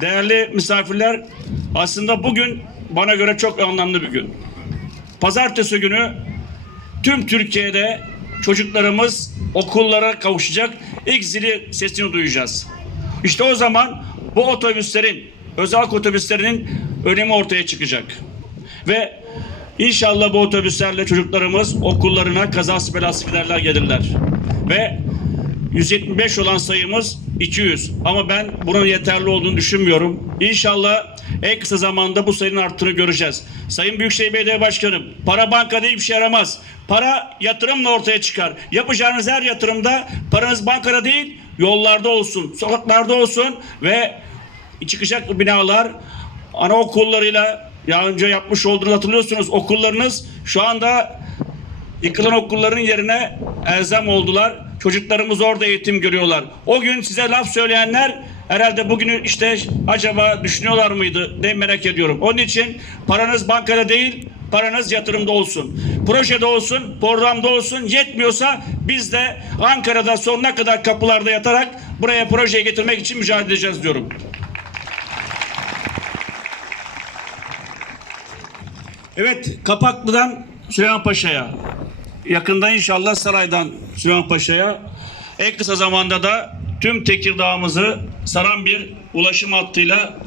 değerli misafirler, aslında bugün bana göre çok anlamlı bir gün. Pazartesi günü tüm Türkiye'de çocuklarımız okullara kavuşacak. İlk zili sesini duyacağız. İşte o zaman bu otobüslerin, özel otobüslerinin önemi ortaya çıkacak. Ve inşallah bu otobüslerle çocuklarımız okullarına kazası belası giderler gelirler. Ve 175 olan sayımız 200. Ama ben bunun yeterli olduğunu düşünmüyorum. İnşallah en kısa zamanda bu sayının arttığını göreceğiz. Sayın Büyükşehir Belediye Başkanım, para banka değil bir şey yaramaz. Para yatırımla ortaya çıkar. Yapacağınız her yatırımda paranız bankada değil, yollarda olsun, sokaklarda olsun ve çıkacak binalar anaokullarıyla ya önce yapmış olduğunu hatırlıyorsunuz. Okullarınız şu anda Yıkılan okulların yerine elzem oldular. Çocuklarımız orada eğitim görüyorlar. O gün size laf söyleyenler herhalde bugünü işte acaba düşünüyorlar mıydı ne merak ediyorum. Onun için paranız bankada değil paranız yatırımda olsun. Projede olsun, programda olsun. Yetmiyorsa biz de Ankara'da sonuna kadar kapılarda yatarak buraya projeyi getirmek için mücadele edeceğiz diyorum. Evet, Kapaklı'dan Süleyman Paşa'ya, yakında inşallah Saray'dan Süleyman Paşa'ya, en kısa zamanda da tüm Tekirdağ'ımızı saran bir ulaşım hattıyla